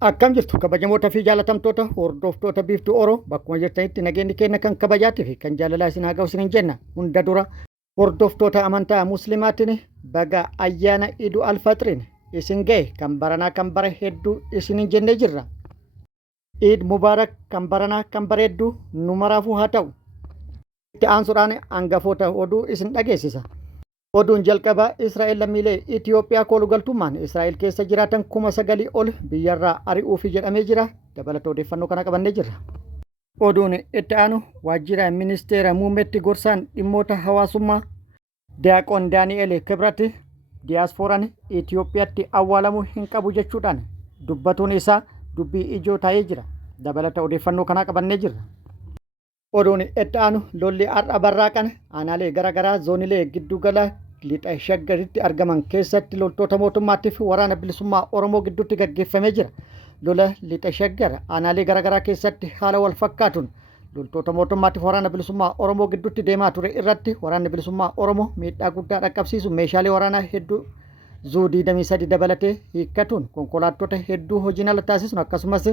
Akkam jirtu kabajamoota fi jaalatamtoota hordoftoota biiftuu Oroo bakkuma jirtanitti nageenyi keenya kan kabajaatii fi kan jaalalaa isin haa ga'u isiniin jenna. Hunda dura hordoftoota amantaa muslimaatiin baga ayyaana Idul Alfaxiriin isin ga'e kan baranaa kan bara hedduu isiniin jennee jirra. Eid Mubaarak kan baranaa kan bareedduu nu maraafuu haa ta'u. Itti aansuudhaan hangafoota oduu isin dhageessisa. Oduun jalqabaa Israa'el lammiilee Itoophiyaa koolugaltummaan Israa'el keessa jiraatan 9,000 ol biyyarraa ari'uuf jedhamee jira. Dabalata odeeffannoo kana qabannee jirra. Oduun itti aanu waajjira ministeera muummeetti gorsaan dhimmoota hawaasummaa Diyaaqoon Daani'eel Kibratti diyaaspooraan Itoophiyaatti awwaalamuu hin qabu jechuudhaan dubbatuun isaa dubbii ijoo taa'ee jira. Dabalata odeeffannoo kanaa qabannee jirra. Oduun itti aanu lolli har'a barraaqan aanaalee garaagaraa zoonilee giddugala lixa shaggaritti argaman keessatti loltoota mootummaatti fi waraana bilisummaa Oromoo gidduutti gaggeeffamee jira. Lola lixa shaggar aanaalee garaagaraa keessatti haala wal fakkaatuun loltoota mootummaatti fi waraana bilisummaa Oromoo gidduutti deemaa ture irratti waraanni bilisummaa Oromoo miidhaa guddaa dhaqqabsiisu meeshaalee waraanaa hedduu Zu-23 dabalatee hiikkatuun konkolaattota hedduu hojiin ala taasisuun akkasumas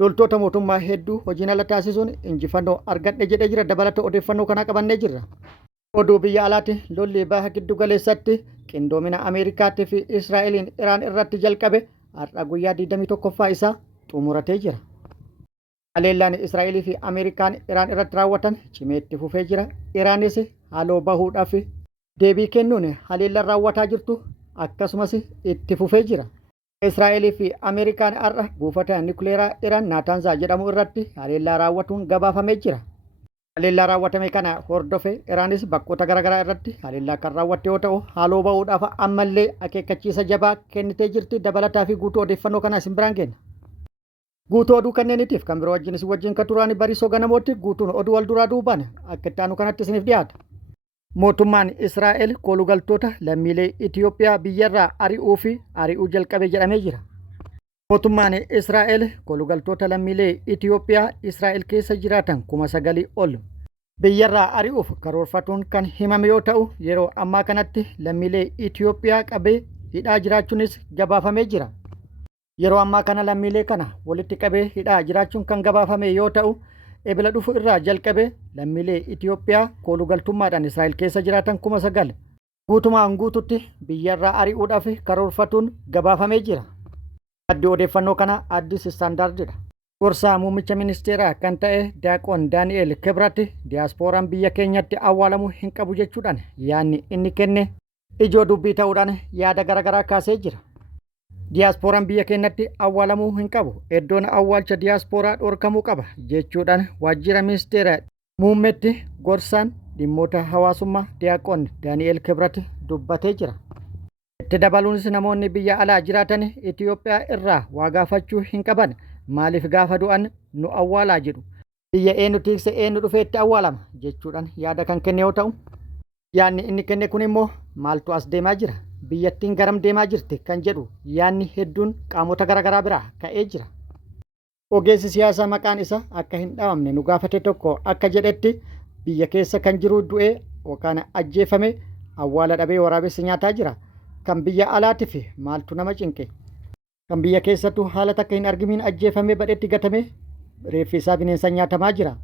loltoota mootummaa hedduu hojiin ala taasisuun injifannoo argadhe jedhee jira. Dabalata odeeffannoo kanaa qabannee jirra. Oduu biyya alaatti lolli baha giddu galeessatti qindoomina Ameerikaatii fi Israa'eliin Iraan irratti jalqabe har'a guyyaa 21ffaa isaa xumuratee jira. Haleellaan Israa'elii fi Ameerikaan Iraan irratti raawwatan cimeetti fufee jira. Iraanis haaloo bahuudhaaf deebii kennuun haleellaan raawwataa jirtu akkasumas itti fufee jira. Israa'elii fi Ameerikaan har'a buufata nukleeraa Iraan Naataanzaa jedhamu irratti haleellaa raawwatuun gabaafamee jira. Haleellaa raawwatame kana hordofe Iraanis bakkoota garaagaraa irratti haleellaa kan raawwatte yoo ta'u haaloo bahuudhaaf ammallee akeekkachiisa jabaa kennitee jirti. Dabalataa fi guutuu odeeffannoo kana isin biraan geenya. Guutuu oduu kanneeniitiif kan biroo wajjin kan turaan barisoo ganamooti guutuun oduu wal duraa duubaan akka itti aanu kanatti isiniif dhiyaata. Mootummaan Israa'el koolugaltoota lammiilee Itoophiyaa biyyarraa ari'uu fi ari'uu jalqabe jedhamee jira. Mootummaan Israa'el koolugaltoota lammiilee Itoophiyaa Israa'el keessa jiraatan 9,000 ol biyyarraa ari'uuf karoorfatuun kan himame yoo ta'u yeroo ammaa kanatti lammiilee Itoophiyaa qabee hidhaa jiraachuunis gabaafamee jira. Yeroo ammaa kana lammiilee kana walitti qabee hidhaa jiraachuun kan gabaafame yoo ta'u ebila dhufu irraa jalqabe lammiilee Itoophiyaa koolugaltummaadhaan Israa'el keessa jiraatan 9,000 guutumaan guututti biyyarraa ari'uudhaaf karoorfatuun gabaafamee jira. Maddi odeeffannoo kana Addis Istaandaardidha. Gorsaa muummicha ministeeraa kan ta'e Diyaaqoon Daani'eel Kibratti diyaaspooraan biyya keenyatti awwaalamuu hin qabu jechuudhaan yaadni inni kenne ijoo dubbii ta'uudhaan yaada garaagaraa kaasee jira. Diyaaspooraan biyya keenyatti awwaalamuu hin qabu. Iddoon awwaalcha diyaaspooraa dhorkamuu qaba jechuudhaan waajjira ministeera muummeetti gorsaan dhimmoota hawaasummaa Diyaaqoon Daani'eel Kibratti dubbatee jira. Itti dabaluunis namoonni biyya alaa jiraatan Itoophiyaa irraa waa gaafachuu hin qaban. Maaliif gaafa du'an nu awwaalaa jedhu. Biyya eenyu tiikse eenyu dhufee itti awwaalama jechuudhaan yaada kan kenne yoo ta'u yaadni inni kenne kun immoo maaltu as deemaa jira? Biyyattiin garam deemaa jirti kan jedhu yaadni hedduun qaamota garaagaraa biraa ka'ee jira. Ogeessi siyaasaa maqaan isaa akka hin dhahamne nu gaafate tokko akka jedhetti biyya keessa kan jiru du'ee yookaan ajjeefame awwaala dhabee waraabessi nyaataa jira. Kan biyya alaatiif maaltu nama cinqe? Kan biyya keessattuu haala takka hin argimiin ajjeefamee badheetti gatame reeffi isaa bineensa nyaatamaa jira.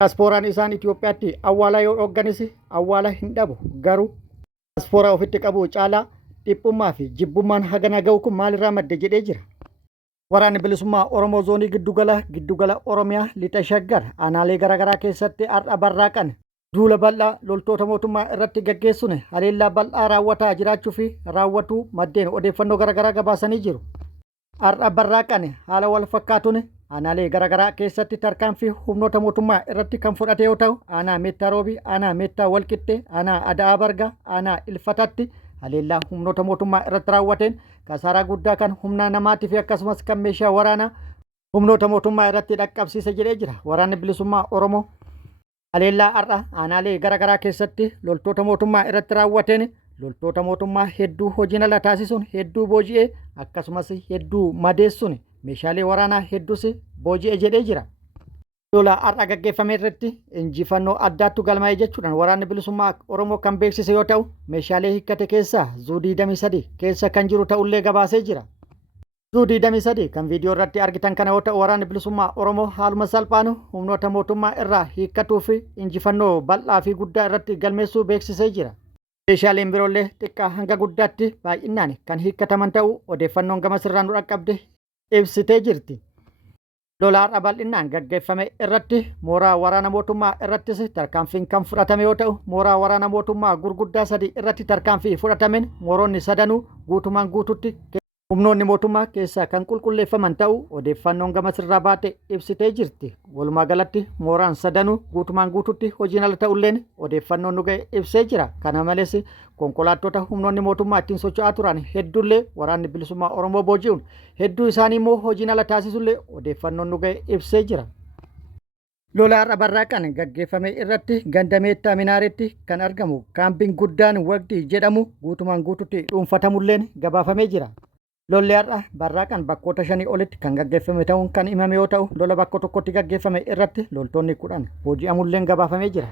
Diyaaspooraan isaan Itoophiyaatti awwaala yoo hoogganis awwaala hin dhabu. Garuu diyaaspoora ofitti qabu caalaa dhiphummaa fi jibbummaan hagana ga'u kun maalirraa madde jedhee jira. Waraanni bilisummaa Oromoo zoonii giddugala Oromiyaa lixa shaggar aanaalee garaagaraa keessatti har'a barraaqan duula bal'aa loltoota mootummaa irratti gaggeessuun haleellaa bal'aa raawwataa jiraachuu fi raawwatuu maddeen odeeffannoo garaagaraa gabaasanii jiru. Har'a barraaqan haala wal fakkaatuun aanaalee garaagaraa keessatti tarkaanfii humnoota mootummaa irratti kan fudhate yoo ta'u aanaa meettaa roobii, aanaa meettaa walqixxee, aanaa ada'aa bargaa, aanaa ilfatatti haleellaa humnoota mootummaa irratti raawwateen kasaaraa guddaa kan humna namaatii fi akkasumas kan meeshaa waraanaa humnoota mootummaa irratti dhaqqabsiise jedhee jira. Waraanni bilisummaa Oromoo haleellaa har'a aanaalee garaagaraa keessatti loltoota mootummaa irratti raawwateen loltoota mootummaa hedduu hojiin ala taasisuun hedduu booji'ee akkasumas hedduu madeessuun meeshaalee waraanaa hedduus booji'e jedhee jira. Lola har'a gaggeeffame irratti injifannoo addaattu galmaa'e jechuudhaan waraanni bilisummaa Oromoo kan beeksise yoo ta'u meeshaalee hiikkate keessaa Zu-23 keessa kan jiru ta'ullee gabaasee jira. Zuudii damee sadii kan viidiyoo irratti argitan kana yoo ta'u waraanni bilisummaa Oromoo haaluma salphaan humnoota mootummaa irraa hiikkatuu fi injifannoo bal'aa fi guddaa irratti galmeessuu beeksisee jira. Meeshaaleen biroollee xiqqaa hanga guddaatti baay'inaan kan hiikkataman ta'uu odeeffannoon gama sirraan nu dhaqqabde ibsitee jirti. Lola bal'inaan gaggeeffame irratti mooraa waraana mootummaa irrattis tarkaanfiin kan fudhatame yoo ta'u mooraa waraana mootummaa gurguddaa sadii irratti tarkaanfii fudhatameen mooronni sadanuu guutumaan guututti humnoonni mootummaa keessaa kan qulqulleeffaman ta'uu odeeffannoon gama sirraa baate ibsitee jirti. Walumaa galatti mooraan sadanuu guutumaan guututti hojiin ala ta'ulleen odeeffannoon nu ga'e ibsee jira. Kana malees konkolaattota humnoonni mootummaa ittiin socho'aa turan hedduullee waraanni bilisummaa Oromoo booji'uun hedduu isaanii immoo hojiin ala taasisullee odeeffannoon nu ga'e ibsee jira. Lola barraaqaan gaggeeffame irratti ganda meettaa minaaretti kan argamu kaampiin guddaan waqtii jedhamu guutumaan guututti dhuunfatamulleen gabaafamee jira. Lolli barraaqaan bakkoota 5 olitti kan gaggeeffame ta'uun kan himame yoo ta'u lola bakka tokkotti gaggeeffame irratti loltoonni 10 booji'amulleen gabaafamee jira.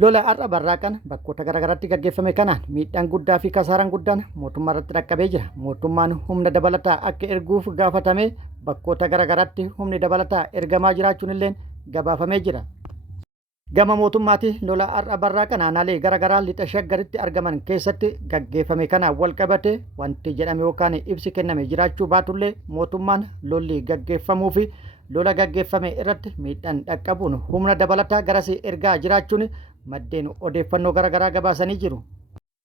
Lola barraaqaan bakkoota garaagaraatti gaggeeffame kanaan miidhaan guddaa fi kasaaraan guddaan mootummaa irratti dhaqqabee jira. Mootummaan humna dabalataa akka erguuf gaafatame bakkoota garaagaraatti humni dabalataa ergamaa jiraachuun illee gabaafamee jira. Gama mootummaatti lola barraaqaan aanaalee garaagaraa lixa shaggaritti argaman keessatti gaggeeffame kana wal qabate wanti jedhame yookaan ibsi kenname jiraachuu baatullee mootummaan lolli gaggeeffamuu fi lola gaggeeffame irratti miidhaan dhaqqabuun humna dabalataa garasii ergaa jiraachuun maddeen odeeffannoo garaagaraa gabaasanii jiru.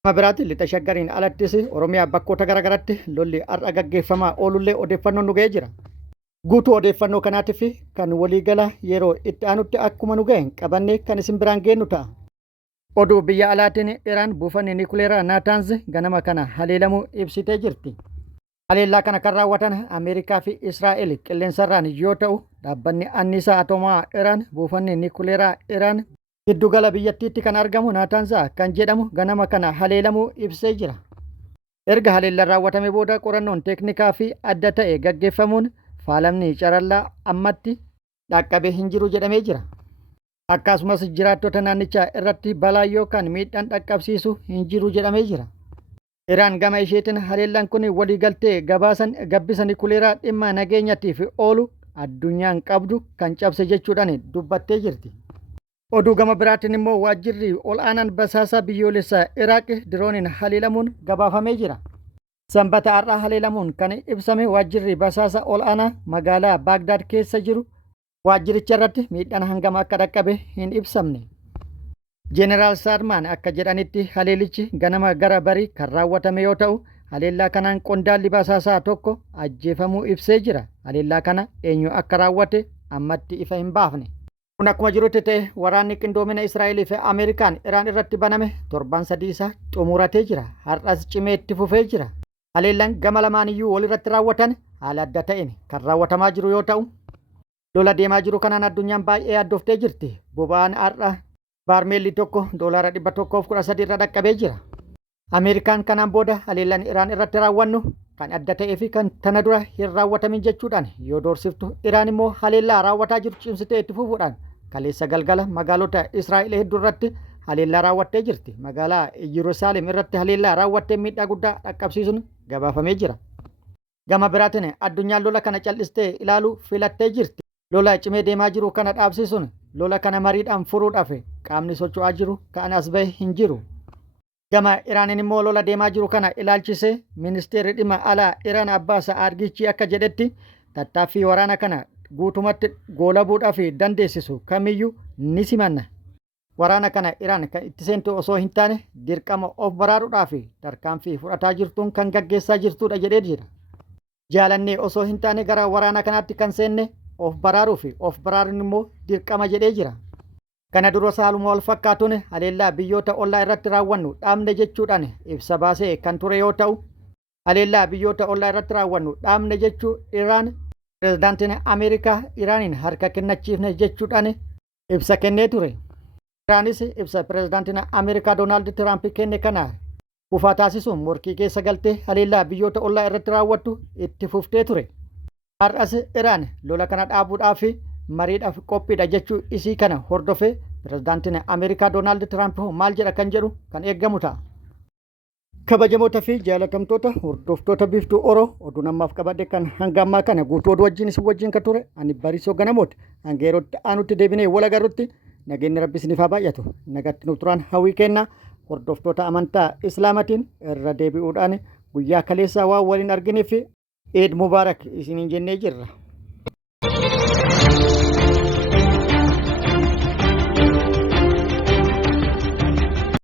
Gama biraatti lixa shaggariin alattis Oromiyaa bakkoota garaagaraatti lolli gaggeeffamaa oolullee odeeffannoon nu ga'ee jira. Guutuu odeeffannoo kanaatiif kan waliigala yeroo itti aanutti akkuma nu ga'een qabannee kan isin biraan geenyu ta'a. Oduu biyya alaatiin Iraan buufanni Nikuleeraa Naataanz ganama kana haleelamuu ibsitee jirti. Haleellaa kana kan raawwatan Ameerikaa fi Israa'el qilleensarraan yoo ta'u dhaabbanni anniisaa atoomaa Iraan buufanni Nikuleeraa Iraan giddugala biyyattiitti kan argamu Naataanz kan jedhamu ganama kana haleelamuu ibsee jira. Erga haleellaan raawwatame booda qorannoon teeknikaa fi adda ta'e gaggeeffamuun faalamni carallaa ammatti dhaqqabee hin jiru jedhamee jira. Akkasumas jiraattota naannichaa irratti balaa yookaan miidhaan dhaqqabsiisu hin jiru jedhamee jira. Iraan gama isheetiin haleellaan kun waliigaltee gabbisa Nikuleeraa dhimma nageenyatiif oolu addunyaan qabdu kan cabse jechuudhaan dubbattee jirti. Oduu gama biraatiin immoo waajjirri ol aanaan basaasaa biyyoolessaa Iraaq dirooniin haleelamuun gabaafamee jira. Sanbata har'aa haleelamuun kan ibsame waajjirri basaasa ol aanaa magaalaa Baagdaad keessa jiru waajjiricha irratti miidhaan hangam akka dhaqqabe hin ibsamne. Jeneraal Saadmaan akka jedhanitti haleelichi ganama gara barii kan raawwatame yoo ta'u haleellaa kanaan qondaalli basaasaa tokko ajjeefamuu ibsee jira. Haleellaa kana eenyu akka raawwate ammatti ifa hin baafne. Kun akkuma jirutti ta'e waraanni qindoomina Israa'elii fi Ameerikaan Iraan irratti baname torban 3 isaa xumuratee jira. Har'as cimee itti fufee jira. Haleellaan gama lamaan iyyuu walirratti raawwatan haala adda ta'een kan raawwatamaa jiru yoo ta'u lola deemaa jiru kanaan addunyaan baay'ee addooftee jirti. Boba'aan har'a baarmeelli tokko $113 irra dhaqqabee jira. Ameerikaan kanaan booda haleellaan Iraan irratti raawwannu kan adda ta'ee fi kan tana dura hin raawwatamin jechuudhaan yoo doorsiftu Iraan immoo haleellaa raawwataa jiru cimsitee itti fufuudhaan kaleessa galgala magaalota Israa'el hedduu irratti haleellaa raawwattee jirti. Magaalaa Yerusaalem irratti haleellaa raawwattee miidhaa guddaa dhaqqabsiisuun gabaafamee jira. Gama biraatiin addunyaan lola kana cal'istee ilaaluu filattee jirti. Lola cimee deemaa jiru kana dhaabsisuun lola kana mariidhaan furuudhaaf qaamni socho'aa jiru kan as bahe hin jiru. Gama Iraaniin immoo lola deemaa jiru kana ilaalchisee ministeerri dhimma alaa Iraan Abbaas Argichi akka jedhetti tattaaffii waraana kana guutumatti goolabuudhaaf dandeessisu kamiyyuu ni simanna. Waraana kana Iraan kan itti seentu osoo hin taane dirqama of baraaruudhaaf tarkaanfii fudhataa jirtuun kan gaggeessaa jirtudha jedhee jira. Jaalannee osoo hin taane gara waraana kanaatti kan seenne of baraaruuf of baraaruun immoo dirqama jedhee jira. Kana dura haaluma wal fakkaatuun haleellaa biyyoota ollaa irratti raawwannu dhaabne jechuudhaan ibsa baasee kan ture yoo ta'u haleellaa biyyoota ollaa irratti raawwannu dhaabne jechuu Iraan pirezidaantiin Ameerikaa Iraaniin harka kennachiifne jechuudhaan ibsa kennee ture. Iraanis ibsa pirezidaantiin Ameerikaa Doonaald Tiraamp kenne kana kufaa taasisuun morkii keessa galtee haleellaa biyyoota ollaa irratti raawwattu itti fuftee ture. Har'as Iraan lola kana dhaabuudhaaf mariidhaaf qophiidha jechuu isii kana hordofee pirezidaantiin Ameerikaa Doonaald Tiraamp maal jedha kan jedhu kan eeggamu ta'a. Kabajamoota fi jaalatamtoota hordoftoota biiftuu Oroo oduu namaaf qabadhe kan hanga ammaa kana guutuu oduu wajjin kan ture ani Barisoo Ganamooti. Hanga yerootti aanutti deebinee wal agarrutti nageenyi Rabbi isiniif haa baay'atu. Nagatti nu turaan hawwii kennaa hordoftoota amantaa Islaamatiin irra deebi'uudhaan guyyaa kaleessaa waan waliin argineef Eid Mubaarak isiniin jennee jirra.